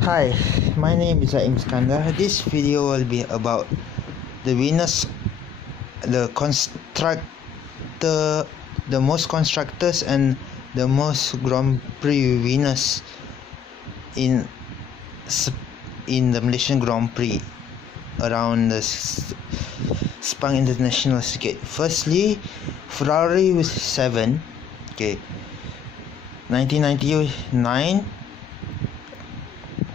Hi, my name is Zaim Skandar. This video will be about the winners, the most constructors and the most Grand Prix winners in the Malaysian Grand Prix around the Sepang International Circuit. Firstly, Ferrari with 7, 1999,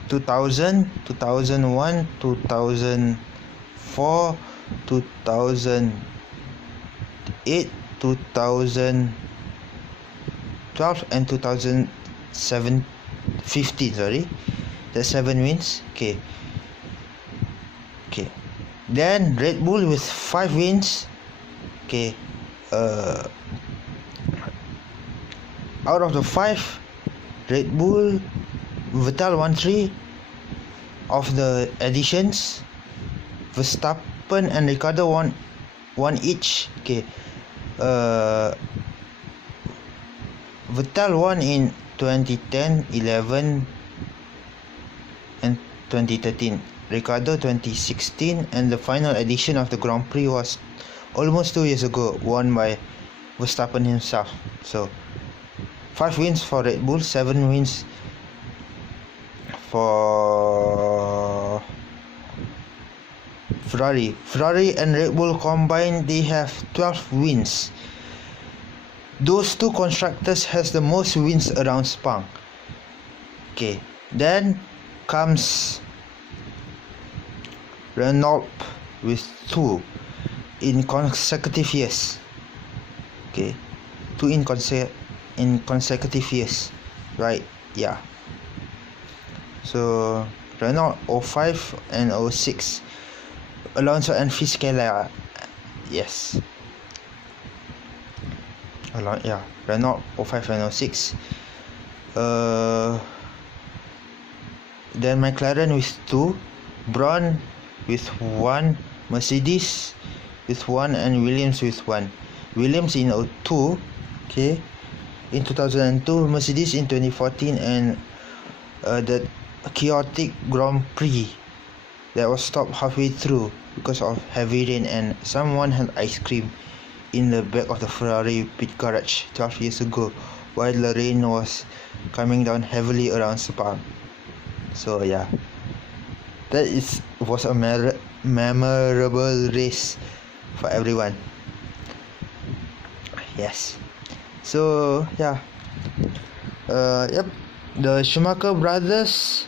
2000, 2001, 2004, 2008, 2012 and 2015. Sorry, that's 7 wins. Okay. Then Red Bull with 5 wins. Out of the 5, Red Bull, Vettel won 3 of the editions. Verstappen and Ricardo won 1 each. Vettel won in 2010, 11 and 2013. Ricardo 2016, and the final edition of the Grand Prix was almost 2 years ago, won by Verstappen himself. So 5 wins for Red Bull, 7 wins for Ferrari. Ferrari and Red Bull combined, they have 12 wins. Those two constructors has the most wins around Sepang. Then comes Renault with 2 in consecutive years. 2 in consecutive years, right? Yeah. So Renault 05 and 06, Alonso and Fisichella. Yes. Renault 05 and 06. Then McLaren with 2, Braun with 1, Mercedes with 1, and Williams with 1. Williams in 02, in 2002, Mercedes in 2014, and the chaotic Grand Prix that was stopped halfway through because of heavy rain and someone had ice cream in the back of the Ferrari pit garage 12 years ago while the rain was coming down heavily around Sepang. So yeah, that was a memorable race for everyone. Yes. So yeah, the Schumacher brothers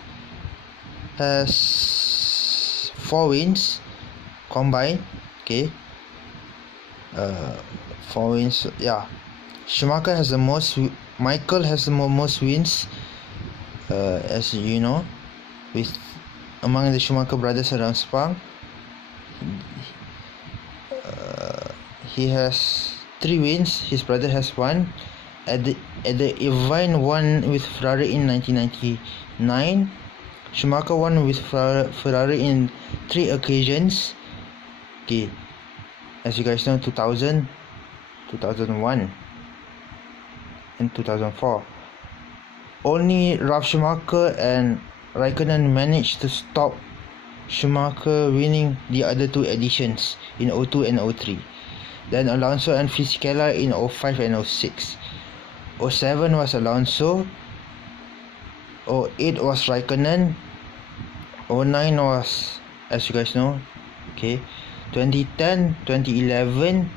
has 4 wins combined. 4 wins. Yeah, Schumacher has the most. Michael has the most wins, as you know, with among the Schumacher brothers around Sepang. He has 3 wins. His brother has 1. At the Irvine won with Ferrari in 1999. Schumacher won with Ferrari in 3 occasions. As you guys know, 2000, 2001 and 2004. Only Ralf Schumacher and Raikkonen managed to stop Schumacher winning the other 2 editions in 02 and 03. Then Alonso and Fisichella in 05 and 06. 07 was Alonso. 08 was Raikkonen. 09 was, as you guys know, 2010, 2011,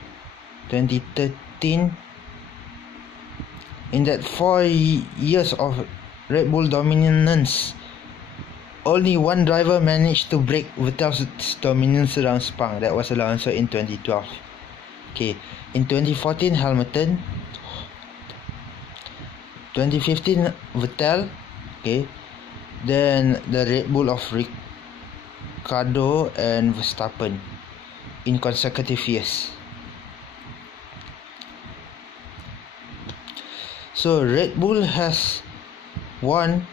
2013. In that 4 years of Red Bull dominance, only one driver managed to break Vettel's dominance around Sepang. That was Alonso in 2012. In 2014, Hamilton. 2015, Vettel. Then the Red Bull of Ricardo and Verstappen in consecutive years. So Red Bull has won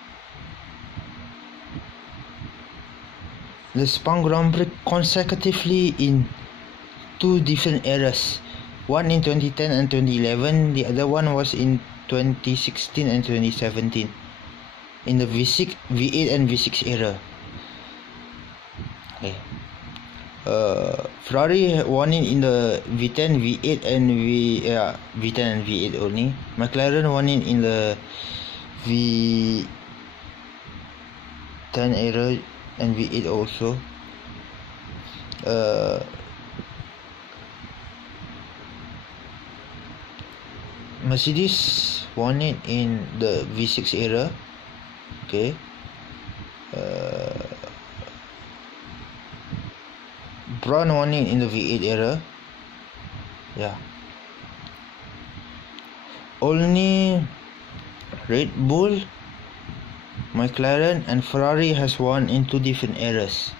the Sepang Grand Prix consecutively in 2 different eras. One in 2010 and 2011. The other one was in 2016 and 2017. in the V6, V8 and V6 era. Okay. Ferrari won it in the V10, V8 and V10 and V8 only. McLaren won it in the V10 era and V8 also. Mercedes won it in the V6 era. Okay. Braun won it in the V8 era. Yeah. Only Red Bull, McLaren and Ferrari has won in 2 different eras.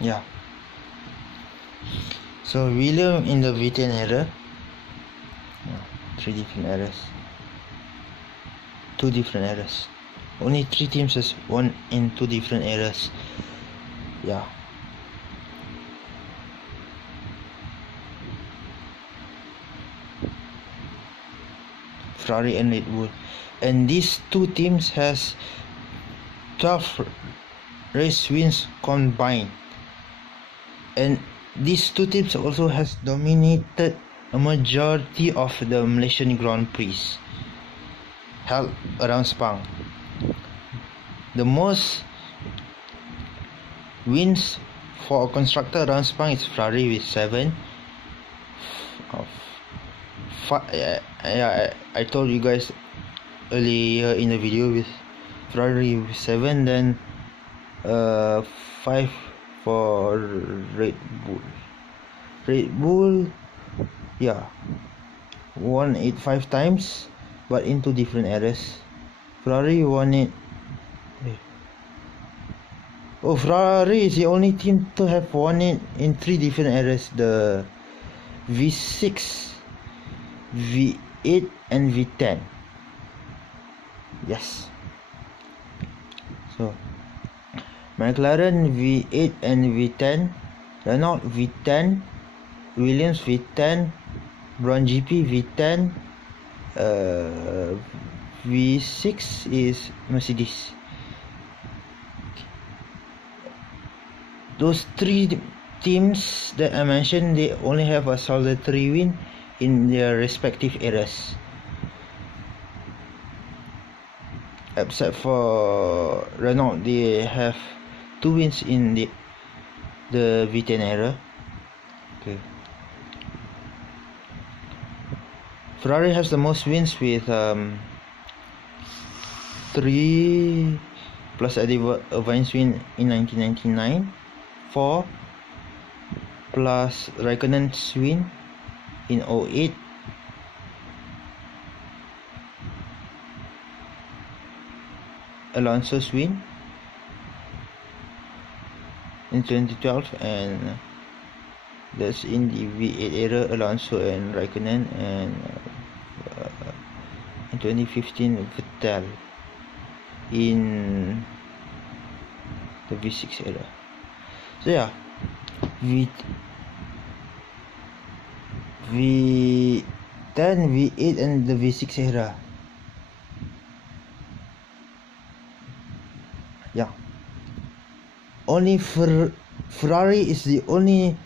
Yeah. So Williams in the V10 era. 3 different eras. 2 different eras. Only 3 teams has won in 2 different eras. Yeah. Ferrari and Red Bull. And these 2 teams has 12 race wins combined. And these 2 teams also has dominated a majority of the Malaysian Grand Prix held around Sepang. The most wins for a constructor around Sepang is Ferrari with 7. I told you guys earlier in the video with Ferrari with 7, then 5 for Red Bull. Red Bull, yeah, won it 5 times, but in 2 different eras. Ferrari won it. Oh, Ferrari is the only team to have won it in 3 different eras: the V6, V8, and V10. Yes. So McLaren V8 and V10, Renault V10, Williams V10, Braun GP V10, V6 is Mercedes. Those 3 teams that I mentioned, they only have a solitary win in their respective eras. Except for Renault, they have 2 wins in the V10 era. Okay. Ferrari has the most wins with 3 plus Irvine's win in 1999, 4 plus Raikkonen's win in 08, Alonso's win in 2012, and that's in the V8 era, Alonso and Raikkonen, and in 2015 Vettel in the V6 era. So yeah, V10, V8 and the V6 era. Yeah, only Ferrari is the only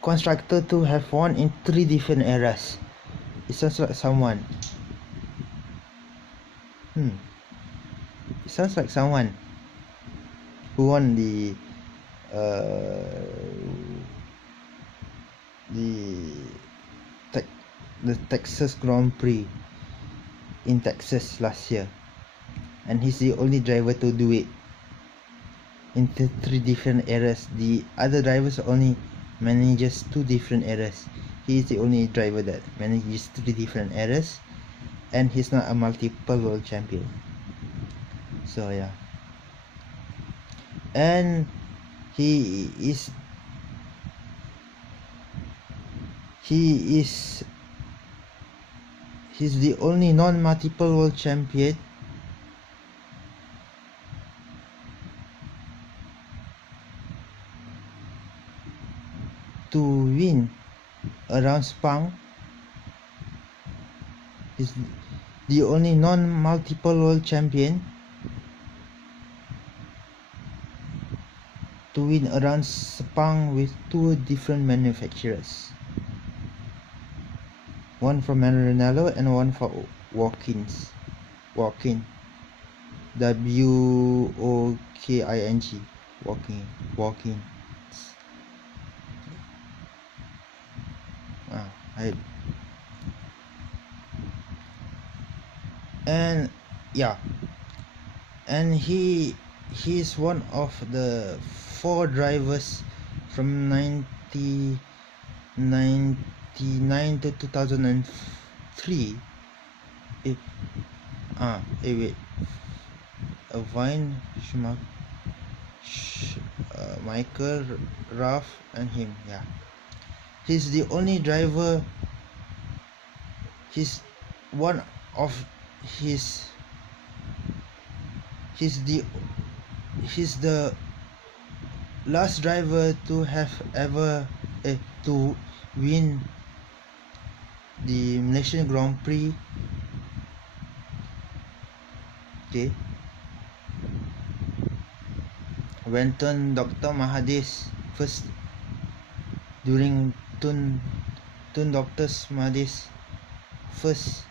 constructor to have won in 3 different eras. It sounds like someone. It sounds like someone who won the Texas Grand Prix in Texas last year, and he's the only driver to do it in 3 different eras. The other drivers only manages 2 different eras. He is the only driver that manages 3 different eras, and he's not a multiple world champion. So yeah, and he's the only non-multiple world champion to win around Sepang He's the only non-multiple world champion to win around Sepang with two different manufacturers. One for Maranello and one for Watkins. Walking. W-O-K-I-N-G. Walking. And yeah, and he's one of the 4 drivers from 1999 to 2003. Wait, Vine, Michael, Ralph, and him. Yeah, he's the only driver. He's one of his. He's the last driver to have ever to win the Malaysian Grand Prix. Okay. When Dr. Mahathir's first during Dr. Mahathir's first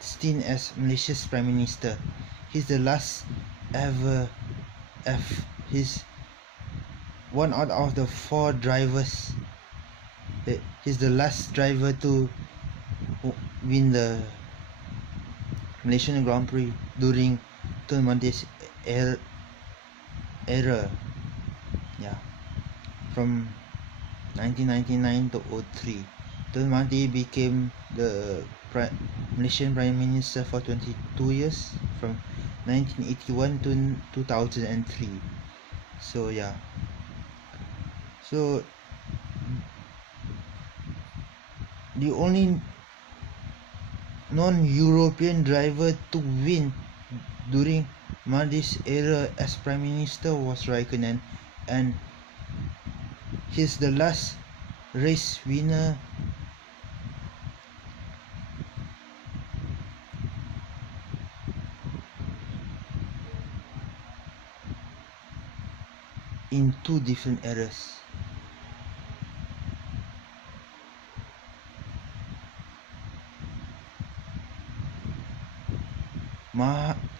stint as Malaysia's Prime Minister. He's the last ever he's one out of the 4 drivers. He's the last driver to win the Malaysian Grand Prix during Tun Mahathir's era. Yeah, from 1999 to 03. Tun Mahathir became the Malaysian Prime Minister for 22 years, from 1981 to 2003. So yeah, so the only non-European driver to win during Mahathir's era as Prime Minister was Raikkonen, and he's the last race winner in 2 different eras.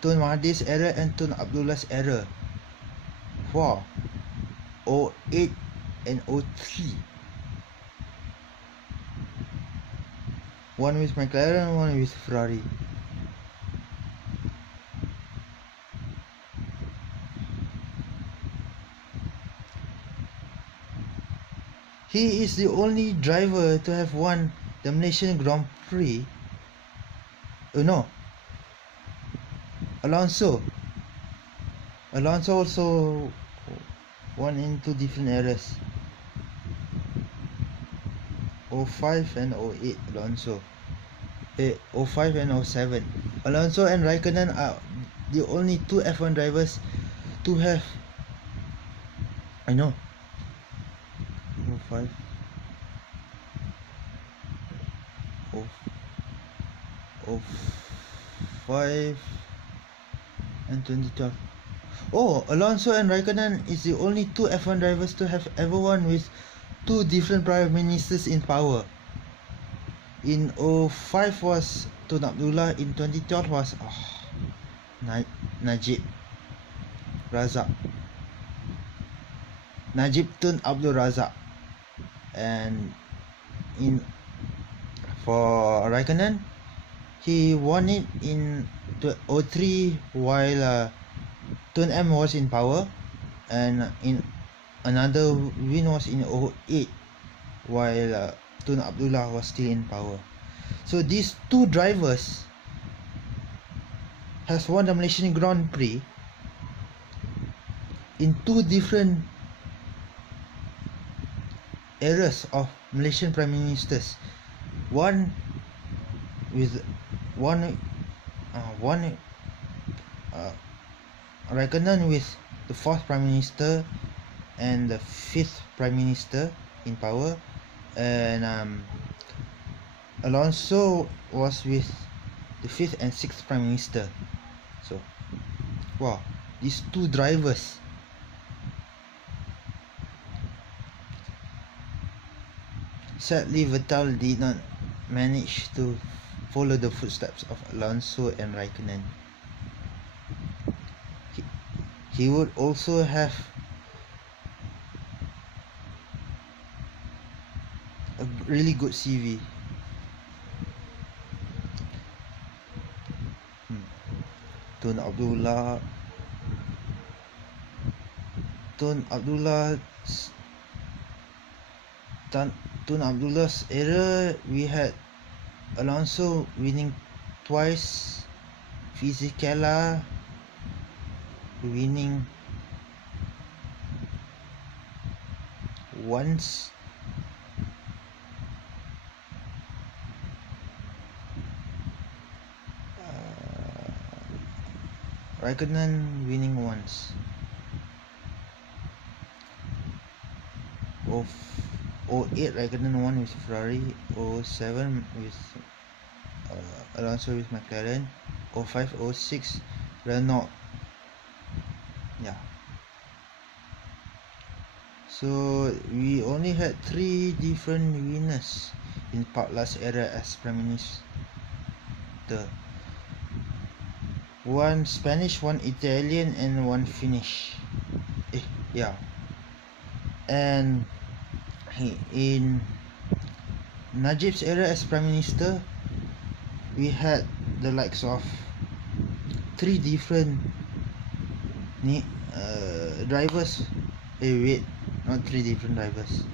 Tun Mahathir's era and Tun Abdullah's era. Wow. 08 and 03. One with McLaren, one with Ferrari. He is the only driver to have won the Malaysian Grand Prix. No. Alonso also won in 2 different eras. 05 and 08 Alonso. 05 and 07. Alonso and Raikkonen are the only 2 F1 drivers to have. I know. 05. 05 and 2012. Oh, Alonso and Raikkonen is the only 2 F1 drivers to have ever won with 2 different prime ministers in power. In 05 was Tun Abdullah, in 2012 was Najib Razak. Najib Tun Abdul Razak. And for Raikkonen, he won it in 03 while Tun M was in power, and in another win was in 08 while Tun Abdullah was still in power. So these 2 drivers has won the Malaysian Grand Prix in 2 different eras of Malaysian Prime Ministers. One Raikkonen with the 4th Prime Minister and the 5th Prime Minister in power, and Alonso was with the 5th and 6th Prime Minister. So, wow, these two drivers. Sadly, Vettel did not manage to follow the footsteps of Alonso and Raikkonen. He would also have a really good CV. Tun Abdullah's era, we had Alonso winning twice, Fisichella winning once, Raikkonen winning once. Of 08 Raikkonen won with Ferrari, 07 with Alonso with McLaren, 05, 06 Renault. Yeah. So we only had 3 different winners in Patla's era as Prime Minister. 1 Spanish, 1 Italian, and 1 Finnish. Yeah. And in Najib's era as Prime Minister, we had the likes of 3 different drivers. Wait, not 3 different drivers.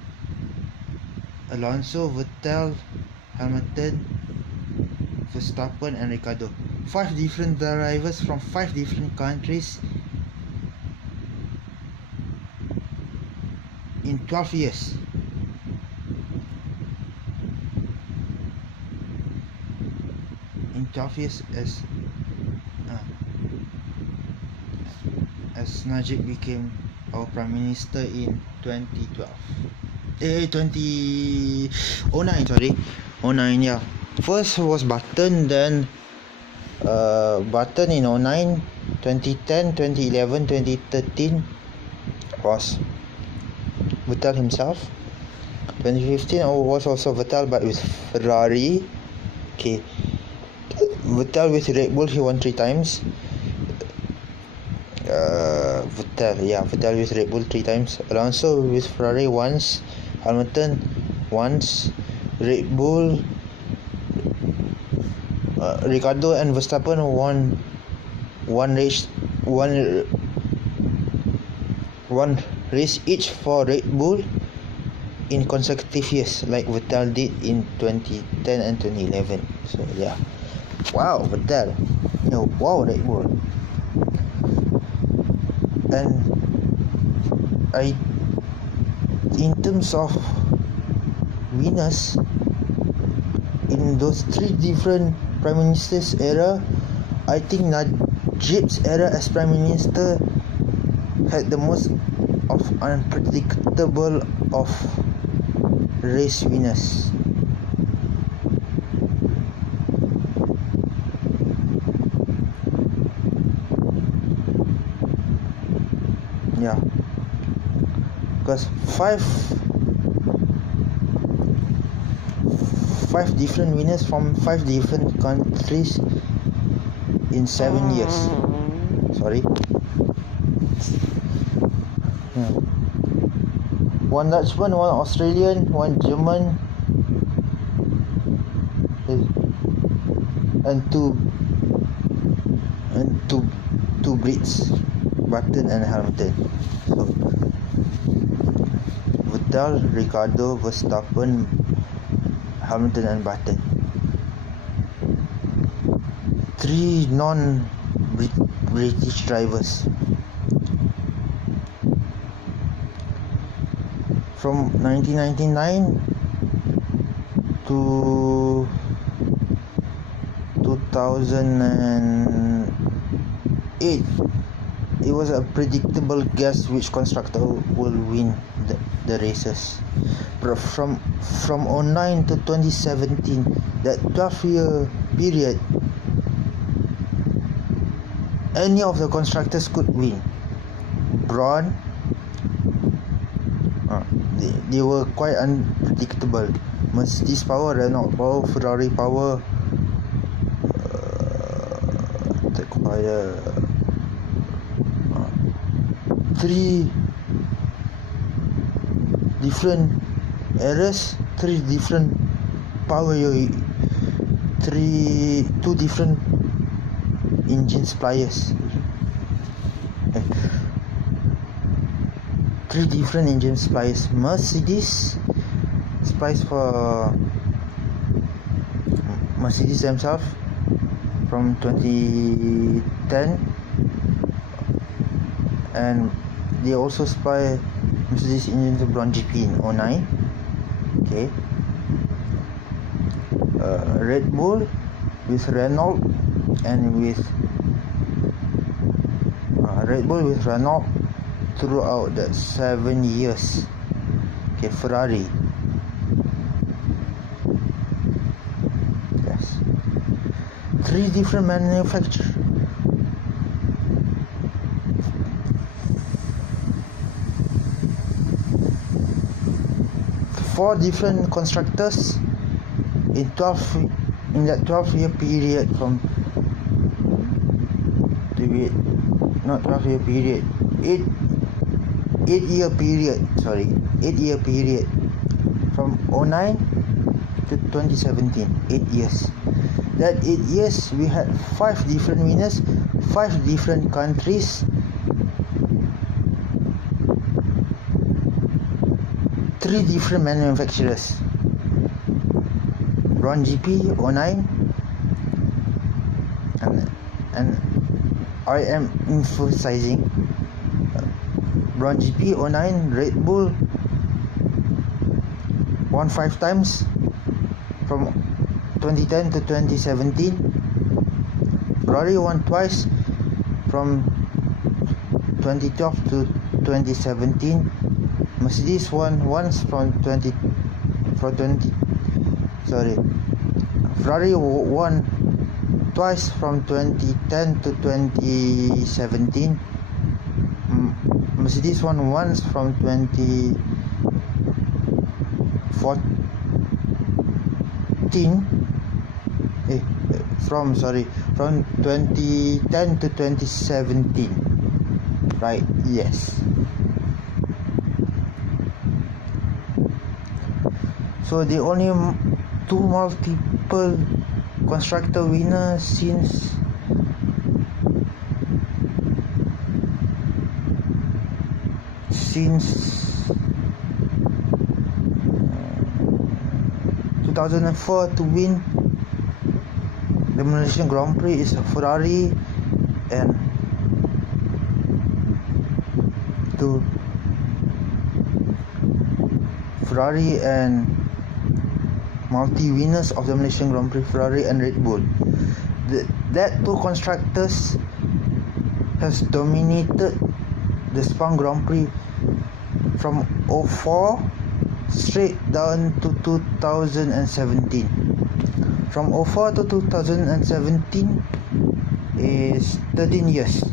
Alonso, Vettel, Hamilton, Verstappen, and Ricciardo. 5 different drivers from 5 different countries in 12 years. In 12 years as Najib became our Prime Minister in 2012. 2009, sorry. 09, yeah. First was Button, then Button in 09, 2010, 2011, 2013 was Vettel himself. 2015 was also Vettel, but with Ferrari. Okay. Vettel with Red Bull, he won 3 times. Vettel with Red Bull 3 times. Alonso with Ferrari once. Hamilton once. Red Bull. Ricciardo and Verstappen won one race each for Red Bull in consecutive years, like Vettel did in 2010 and 2011. So yeah, wow, Vettel, wow, Red Bull. And in terms of winners in those 3 different Prime Minister's era, I think Najib's era as Prime Minister had the most of unpredictable of race winners. Yeah, because five different winners from 5 different countries in 7 years. Sorry. Yeah. 1 Dutchman, 1 Australian, 1 German, and two Brits, Button and Hamilton. So Vettel, Ricciardo, Verstappen, Hamilton and Button. 3 non-British drivers. From 1999 to 2008, it was a predictable guess which constructor will win the races. But from 09 to 2017, that 12-year period, any of the constructors could win. Braun, they were quite unpredictable. Mercedes power, Renault power, Ferrari power, three different eras, three different power, two different engine suppliers. Three different engine suppliers. Mercedes supplies for Mercedes themselves from 2010, and they also supply Mercedes engine to Grand GP in 09. Okay. Red Bull with Renault and with Red Bull with Renault throughout the 7 years. Okay, Ferrari. Yes. Three different manufacturers. Four different constructors in that 12-year period from the not 12-year period, 8-year period. Sorry, 8-year period from 09 to 2017. 8 years. That 8 years we had 5 different winners, 5 different countries. 3 different manufacturers. Grand GP 09, and I am emphasizing Grand GP 09. Red Bull won 5 times from 2010 to 2017. Ferrari won twice from 2012 to 2017. Mercedes won once Ferrari won twice from 2010 to 2017. Mercedes won once from 2014. From 2010 to 2017. Right? Yes. So the only 2 multiple constructor winners since 2004 to win the Malaysian Grand Prix is Ferrari and multi-winners of the Malaysian Grand Prix, Ferrari and Red Bull. That 2 constructors has dominated the Sepang Grand Prix from 04 straight down to 2017. From 04 to 2017 is 13 years.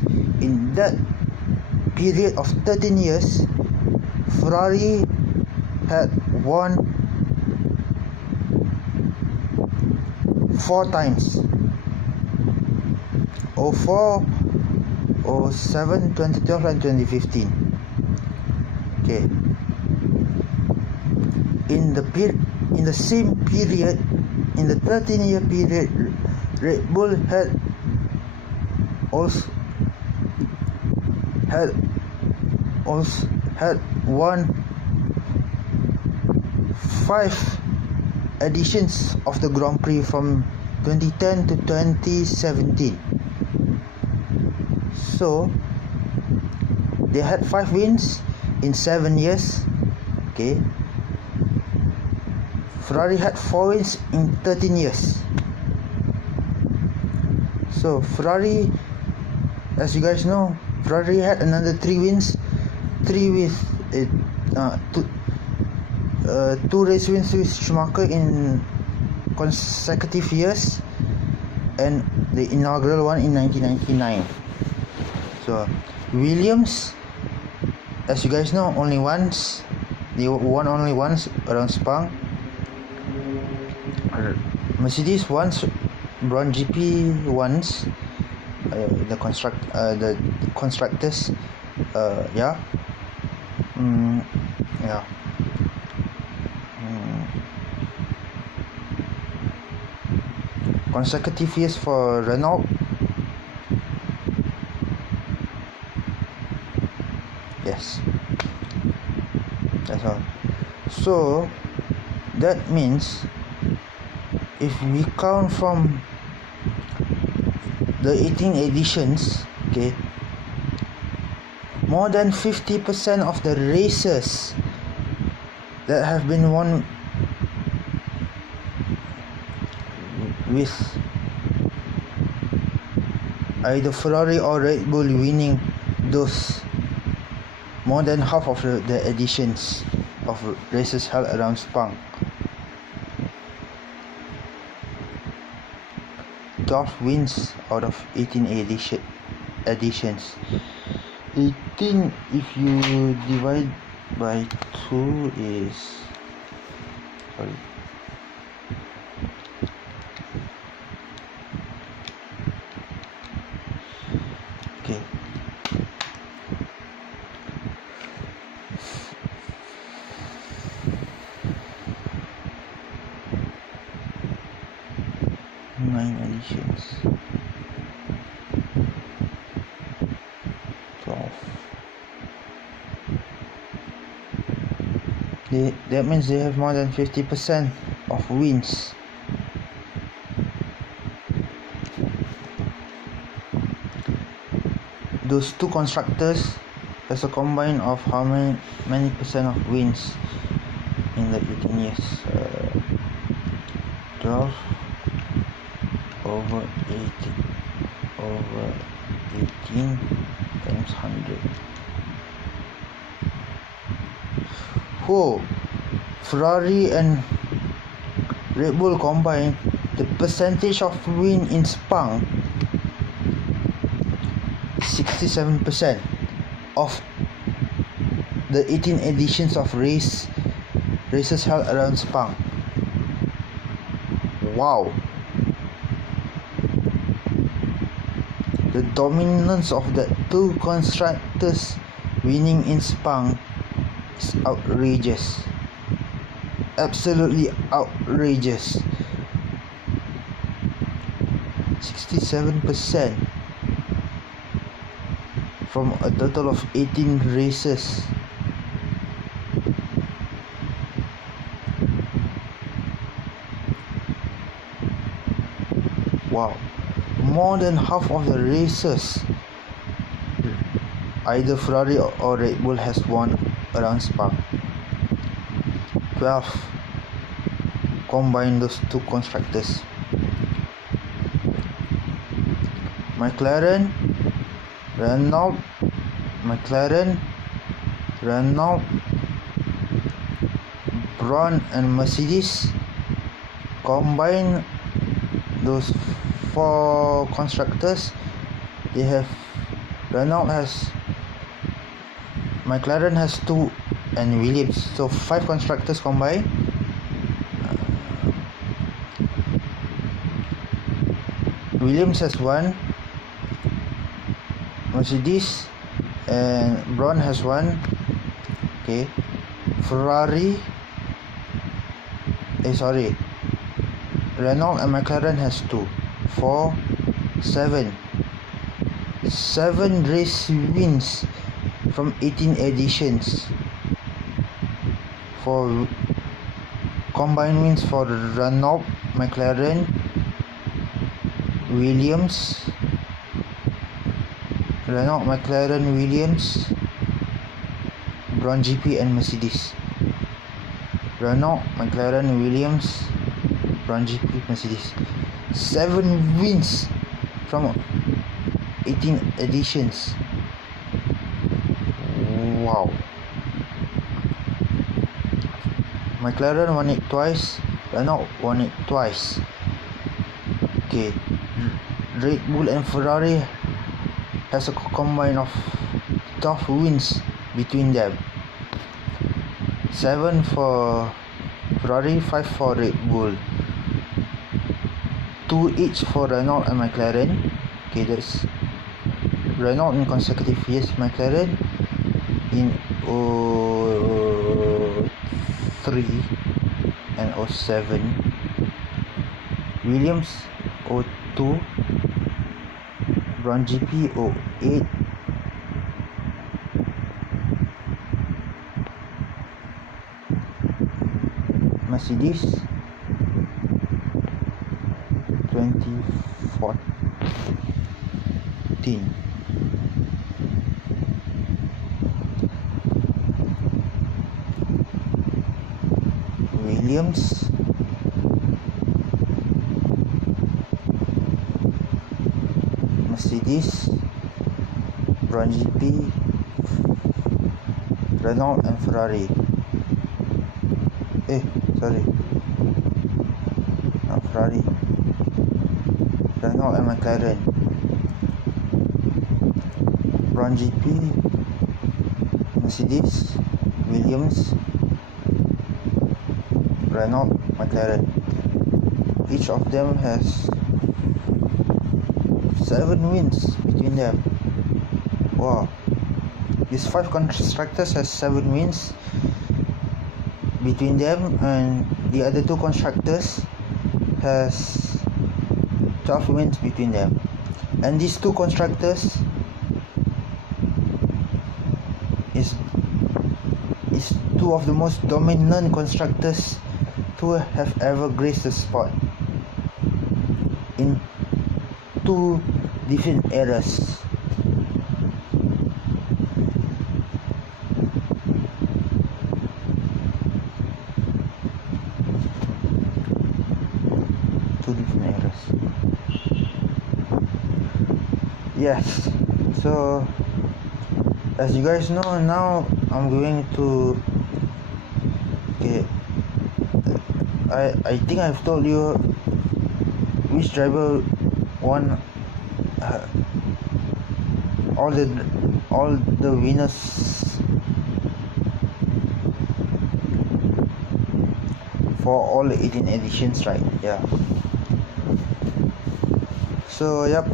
In that period of 13 years, Ferrari had won 4 times. 04, 07, 2012 and 2015. Okay. In the same period, in the 13-year period, Red Bull had won 5 editions of the Grand Prix from 2010 to 2017. So they had 5 wins in 7 years. Okay. Ferrari had 4 wins in 13 years. So Ferrari, as you guys know, Ferrari had another 3 wins, 3 with two race wins with Schumacher in consecutive years, and the inaugural one in 1999. So Williams, as you guys know, only once. They won only once around Sepang. Mercedes once, Braun GP once. The constructors, yeah. Yeah. Consecutive years for Renault. Yes, that's all. So that means if we count from the 18 editions, okay, more than 50% of the races that have been won with either Ferrari or Red Bull winning those, more than half of the editions of races held around Sepang. 12 wins out of 18 editions. 18, if you divide by 2 is, sorry, okay, nine editions, 12. That means they have more than 50% of wins. Those two constructors has a combine of how many percent of wins in the 18 years. 12 over 18 times 100. Whoa, Ferrari and Red Bull combined, the percentage of win in Sepang is 67% of the 18 editions of races held around Sepang. Wow. The dominance of the two constructors winning in Sepang is outrageous. Absolutely outrageous. 67% from a total of 18 races. Wow. More than half of the races either Ferrari or Red Bull has won around Sepang. 12 combine those two constructors. McLaren, Renault, Braun and Mercedes combine those four constructors. They have, Renault has, McLaren has 2, and Williams, so 5 constructors combined. Williams has 1, Mercedes and Braun has 1. Okay, Ferrari, Renault and McLaren has 2, 4, 7 race wins from 18 editions. For combined wins for Renault, McLaren, Williams, Braun GP and Mercedes. Renault, McLaren, Williams, Braun GP, Mercedes. 7 wins from 18 editions. Wow. McLaren won it twice, Renault won it twice. Okay, Red Bull and Ferrari has a combine of 12 wins between them. 7 for Ferrari, 5 for Red Bull, 2 each for Renault and McLaren. Okay, that's Renault in consecutive years, McLaren in 03 and 07, Williams 02, Brown GP 08, Mercedes 2014. Williams Mercedes, Brown GP, Renault and Ferrari. Sorry, not Ferrari, Renault and McLaren. Brown GP, Mercedes, Williams, Renault, McLaren. Each of them has 7 wins between them. Wow, these 5 constructors has 7 wins between them, and the other 2 constructors has 12 wins between them. And these 2 constructors is 2 of the most dominant constructors to have ever graced the sport in 2 different eras. Yes, so as you guys know, now I'm going to I think I've told you which driver won all the winners for all the 18 editions, right? Yeah. So yep,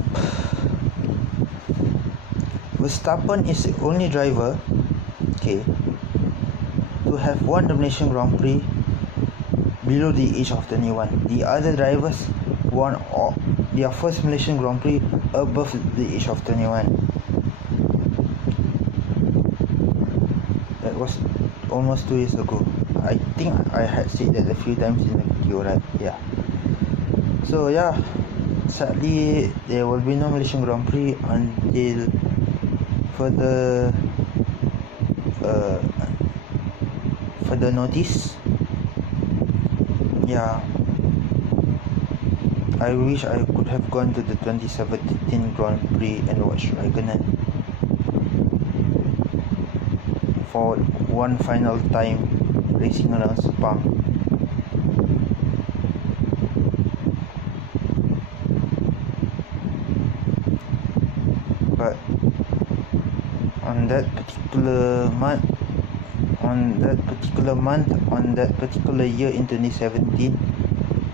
Verstappen is the only driver, to have won the Malaysian Grand Prix below the age of 21. The other drivers won their first Malaysian Grand Prix above the age of 21. That was almost 2 years ago. I think I had said that a few times in the video, right? Yeah. So yeah, sadly there will be no Malaysian Grand Prix until further notice. Yeah, I wish I could have gone to the 2017 Grand Prix and watched Raikkonen for one final time racing around Sepang. But on that particular year in 2017,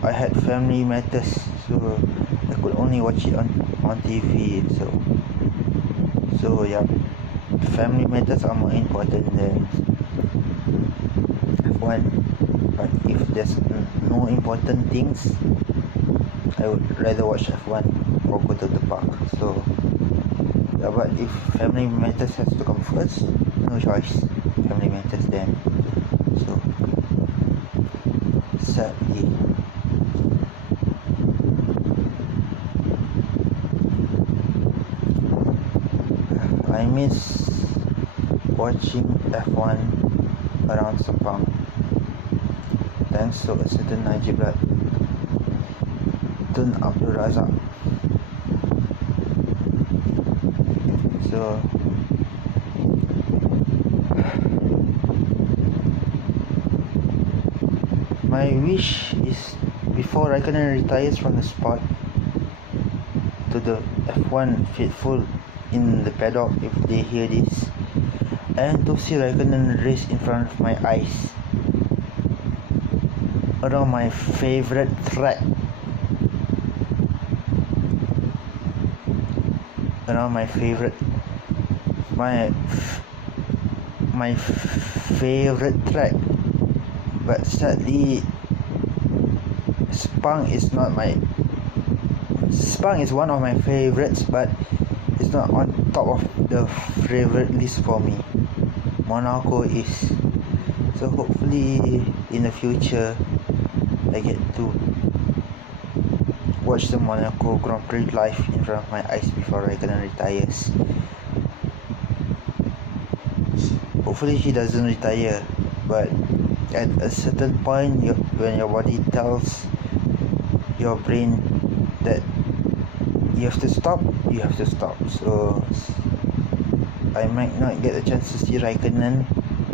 I had family matters, so I could only watch it on TV. So yeah, family matters are more important than F1. But if there's no important things, I would rather watch F1 or go to the park. So yeah, but if family matters has to come first, no choice, family matters then. So sadly, I miss watching F1 around Sepang, thanks to a certain Najibrat Tun Abdul Razak. So My wish is before Raikkonen retires from the sport, to the F1 faithful in the paddock, if they hear this, and to see Raikkonen race in front of my eyes around my favorite track, my favorite track. But sadly, Sepang is one of my favorites, but it's not on top of the favorite list for me. Monaco is. So hopefully in the future I get to watch the Monaco Grand Prix live in front of my eyes before Raikkonen retires. Hopefully he doesn't retire, but at a certain point, when your body tells your brain that you have to stop, you have to stop. So I might not get a chance to see Raikkonen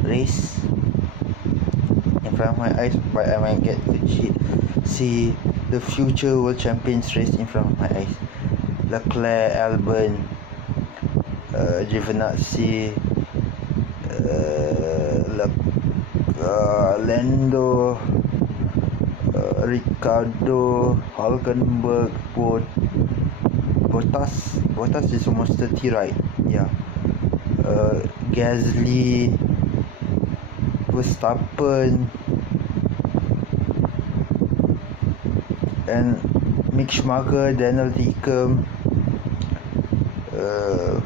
race in front of my eyes, but I might get to see the future world champions race in front of my eyes. Leclerc, Albon, Giovinazzi, Lando, Ricardo, Hulkenberg, Bottas is almost 30, right? Yeah. Gasly, Verstappen, and Mick Schumacher, Daniel Ricciardo.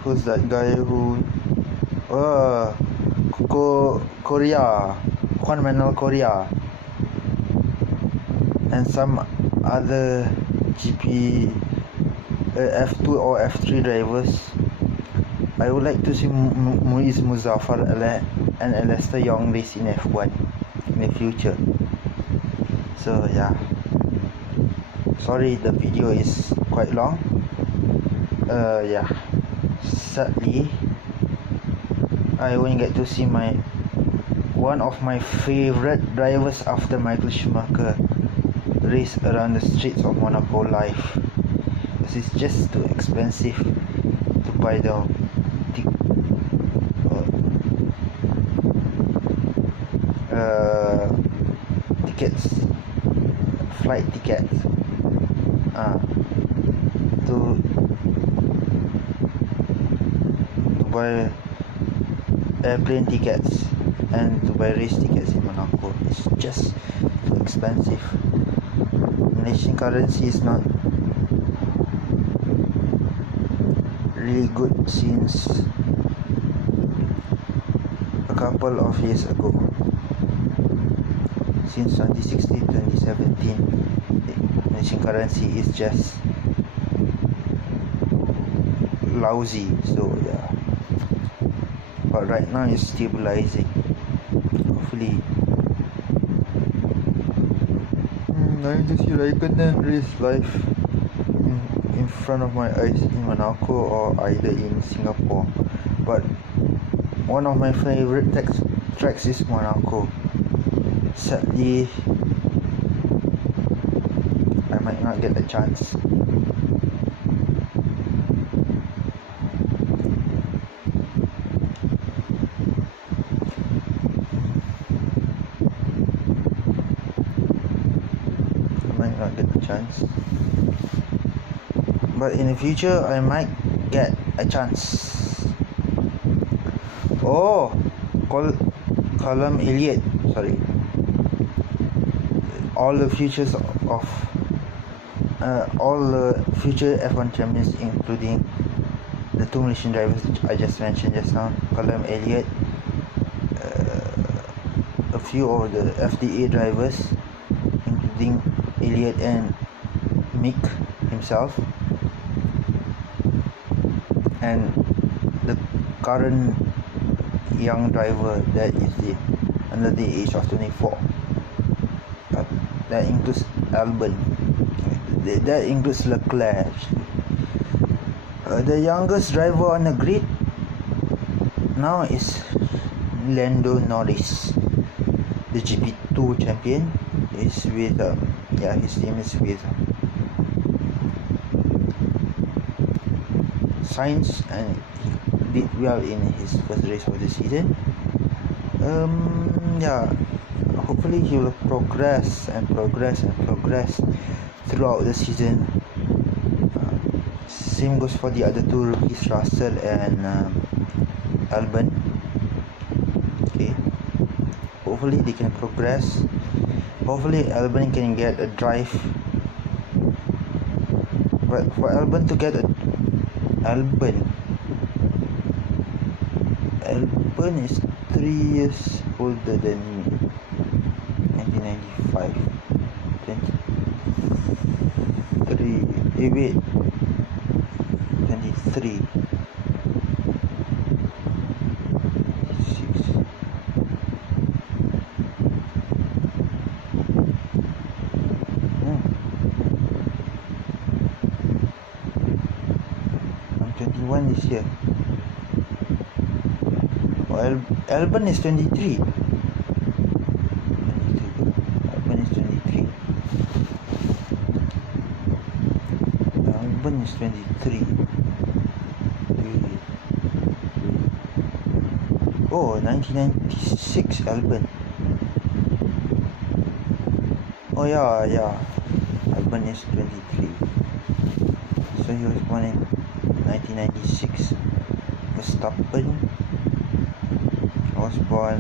Who's that guy who? Korea, Juan Manuel Korea, and some other GP F2 or F3 drivers. I would like to see Muiz Muzaffar and Alastair Young race in F1 in the future. So yeah, sorry the video is quite long. Yeah, sadly I won't get to see one of my favorite drivers after Michael Schumacher race around the streets of Monaco live, because it's just too expensive to buy the tickets, flight tickets, to buy airplane tickets and to buy race tickets in Monaco. It's just too expensive. Malaysian currency is not really good since a couple of years ago. Since 2016, 2017, the Malaysian currency is just lousy. So yeah, but right now it's stabilizing. Hopefully I need to see Raikkonen race live in front of my eyes in Monaco or either in Singapore. But one of my favorite tracks is Monaco. Sadly, I might not get a chance. But in the future I might get a chance. Callum Elliott, sorry. All the future F1 champions, including the two Malaysian drivers I just mentioned just now, Callum Elliott, a few of the FDA drivers, including Elliott and Mick himself, and the current young driver that is under the age of 24. That includes Albon. That includes Leclerc. The youngest driver on the grid now is Lando Norris, the GP2 champion. is with his team is with Science, and he did well in his first race of the season. Hopefully he will progress throughout the season. Same goes for the other two rookies, Russell and Albon. Okay, hopefully they can progress. Hopefully Albon can get a drive, but for Albon to get Albon is 3 years older than me. 1995, 23. Wait, 23. 6. I'm 21 this year. Albon is 23. Albon is 23. Albon is 23. Oh, 1996 Albon. Oh yeah. Albon is 23. So he was born in 1996. Verstappen was born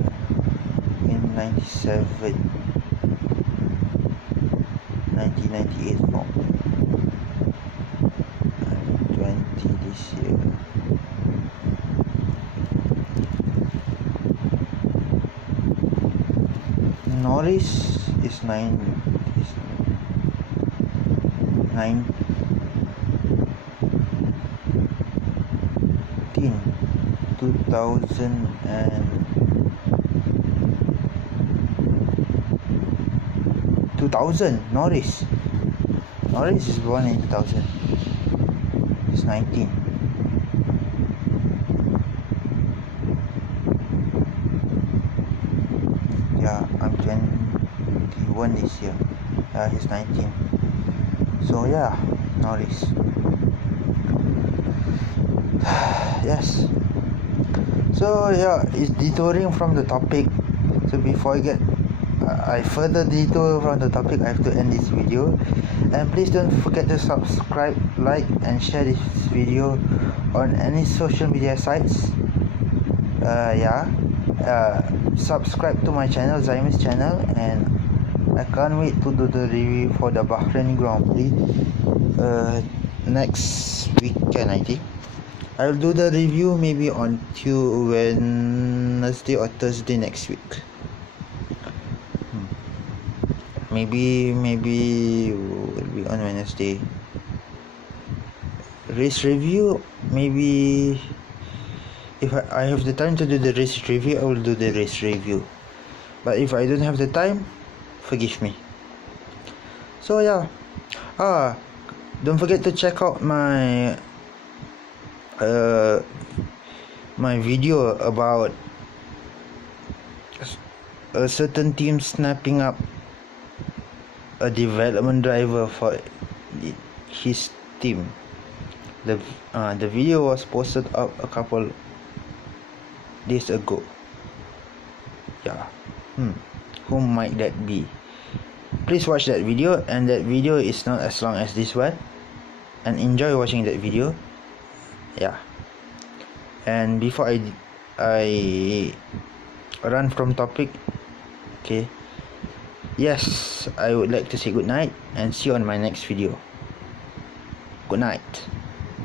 in 1998 form. I'm 20 this year. Norris is 19. 2000 Norris is born in 2000. He's 19. Yeah, I'm 21 this year. He's 19. So yeah, Norris. Yes. So yeah, it's detouring from the topic. So before I further detour from the topic, I have to end this video. And please don't forget to subscribe, like and share this video on any social media sites. Subscribe to my channel, Zaimis channel, and I can't wait to do the review for the Bahrain Grand Prix next weekend. I think I'll do the review maybe on Wednesday or Thursday next week. Maybe will be on Wednesday. Race review, maybe if I have the time to do the race review, I will do the race review. But if I don't have the time, forgive me. So yeah, don't forget to check out my video about a certain team snapping up a development driver for his team. The video was posted up a couple days ago. Yeah. Who might that be? Please watch that video, and that video is not as long as this one, and enjoy watching that video. Yeah. And before I run from topic, okay, yes, I would like to say good night and see you on my next video. Good night.